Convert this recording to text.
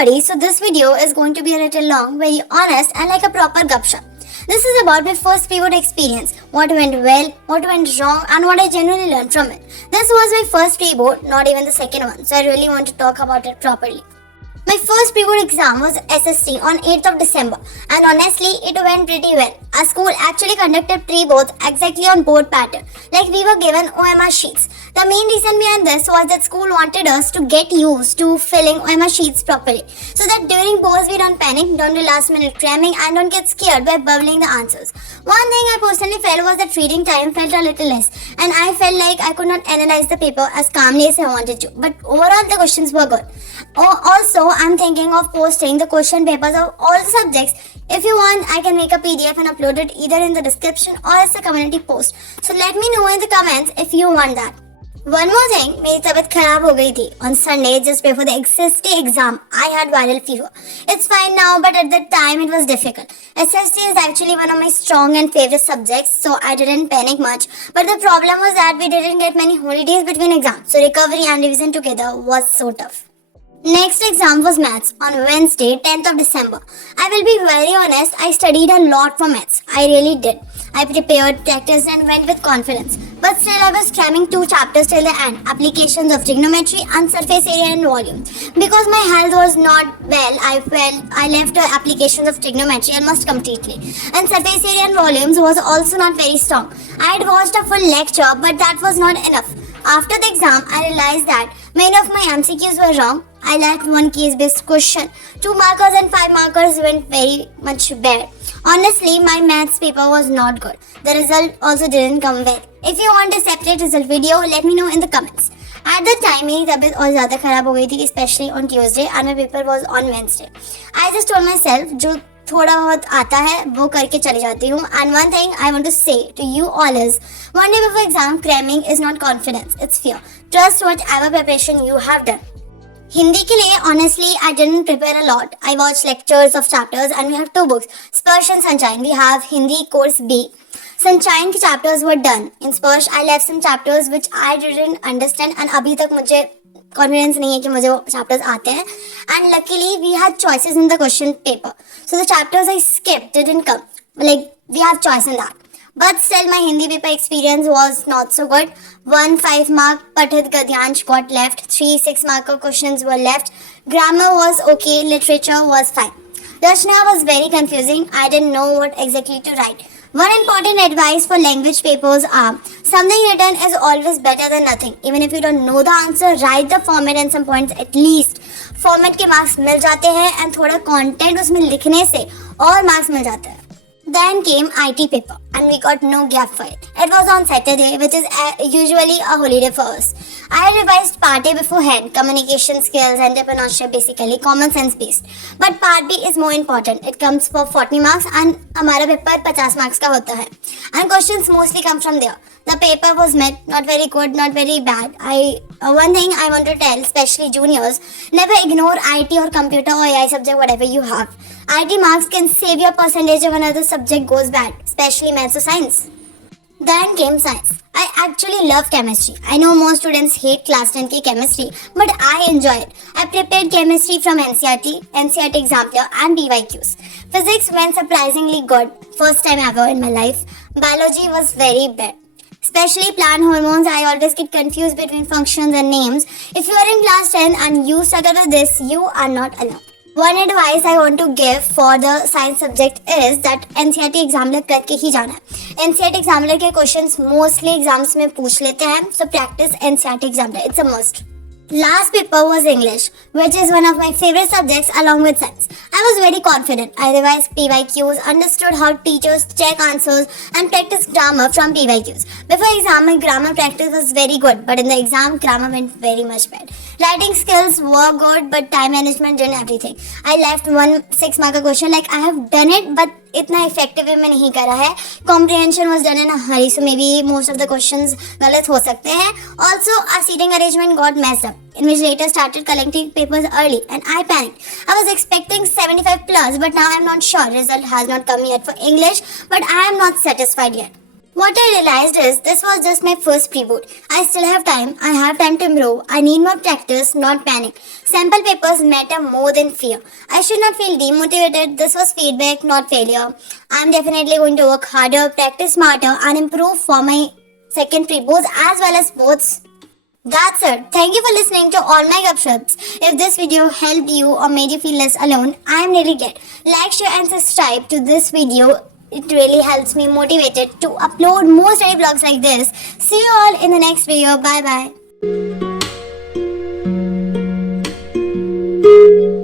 everybody, so this video is going to be a little long, very honest and like a proper gupshup. This is about my first pivot experience, what went well, what went wrong and what I genuinely learned from it. This was my first pre-board, not even the second one, so I really want to talk about it properly. My first pre-board exam was SST on 8th of December and honestly it went pretty well. Our school actually conducted pre-boards exactly on board pattern, like we were given OMR sheets. The main reason behind this was that school wanted us to get used to filling OMR sheets properly, so that during boards we don't panic, don't do last minute cramming and don't get scared by bubbling the answers. One thing I personally felt was that reading time felt a little less and I felt like I could not analyze the paper as calmly as I wanted to, but overall the questions were good. Also, I'm thinking of posting the question papers of all the subjects. If you want, I can make a PDF and upload it either in the description or as a community post. So let me know in the comments if you want that. One more thing, मेरी तबीयत खराब हो गई थी. On Sunday, just before the SST exam, I had viral fever. It's fine now, but at that time it was difficult. SST is actually one of my strong and favorite subjects, so I didn't panic much. But the problem was that we didn't get many holidays between exams, so recovery and revision together was so tough. Next exam was maths on Wednesday, 10th of December. I will be very honest, I studied a lot for maths. I really did. I prepared, practiced and went with confidence. But still I was cramming 2 chapters till the end, applications of trigonometry and surface area and volume. Because my health was not well, I left the applications of trigonometry almost completely. And surface area and volumes was also not very strong. I had watched a full lecture but that was not enough. After the exam, I realized that many of my MCQs were wrong. I lacked one case-based question. 2 markers and 5 markers went very much bad. Honestly, my maths paper was not good. The result also didn't come well. If you want a separate result video, let me know in the comments. At the time, मेरी तबीयत और ज़्यादा खराब हो गई थी, especially on Tuesday, and my paper was on Wednesday. I just told myself, जो थोड़ा बहुत आता है वो करके चली जाती हूँ. And one thing I want to say to you all is, one day before exam, cramming is not confidence, it's fear. Trust whatever preparation you have done. Hindi के लिए honestly I didn't prepare a lot. I watched lectures of chapters and we have 2 books, Sparsh and Sunshine. We have Hindi course B. Sunshine के chapters were done. In Sparsh I left some chapters which I didn't understand and अभी तक मुझे confidence नहीं है कि मुझे वो chapters आते हैं. And luckily we had choices in the question paper. So the chapters I skipped didn't come. Like we have choice in that. But still my Hindi paper experience was not so good. 1 5-mark Pathit Gadyansh got left. 3 6-marker questions were left. Grammar was okay. Literature was fine. Rachna was very confusing. I didn't know what exactly to write. One important advice for language papers are, something written is always better than nothing. Even if you don't know the answer, write the format and some points at least. Format के marks मिल जाते हैं and थोड़ा content उसमें लिखने से और marks मिल जाते हैं. Then came IT paper and we got no gap for it. It was on Saturday, which is usually a holiday for us. I revised part A beforehand, communication skills, entrepreneurship, basically common sense based. But part B is more important. It comes for 40 marks and हमारा paper 50 marks का होता है. And questions mostly come from there. The paper was met, not very good, not very bad. One thing I want to tell, especially juniors, never ignore IT or computer or AI subject, whatever you have. IT marks can save your percentage if another subject goes bad, especially maths or science. Then came science. I actually love chemistry. I know most students hate class 10 ki chemistry, but I enjoy it. I prepared chemistry from NCERT exemplar and BYQs. Physics went surprisingly good, first time ever in my life. Biology was very bad. Especially plant hormones, I always get confused between functions and names. If you are in class 10 and you struggle with this, you are not alone. One advice I want to give for the science subject is that NCERT examiner करके ही जाना है. NCERT examiner के questions mostly exams में पूछ लेते हैं, so practice NCERT examiner. It's a must. Last paper was English, which is one of my favorite subjects along with science. I was very confident. I revised PYQs, understood how teachers check answers and practiced grammar from PYQs. Before exam, my grammar practice was very good, but in the exam, grammar went very much bad. Writing skills were good, but time management didn't everything. I left 1 6-marker question like I have done it, but इतना effective way में नहीं करा है. Comprehension was done in a hurry, so maybe most of the questions गलत हो सकते हैं. Also our seating arrangement got messed up, in which later started collecting papers early and I panicked. I was expecting 75 plus, but now I'm not sure. Result has not come yet for English, but I am not satisfied yet. What I realized is this was just my first pre-board. I still have time. I have time to improve. I need more practice, not panic. Sample papers matter more than fear. I should not feel demotivated. This was feedback, not failure. I'm definitely going to work harder, practice smarter, and improve for my second pre-boards as well as boards. That's it. Thank you for listening to all my gupshups. If this video helped you or made you feel less alone, I am really glad. Like, share and subscribe to this video. It really helps me motivated to upload more study vlogs like this. See you all in the next video. Bye bye.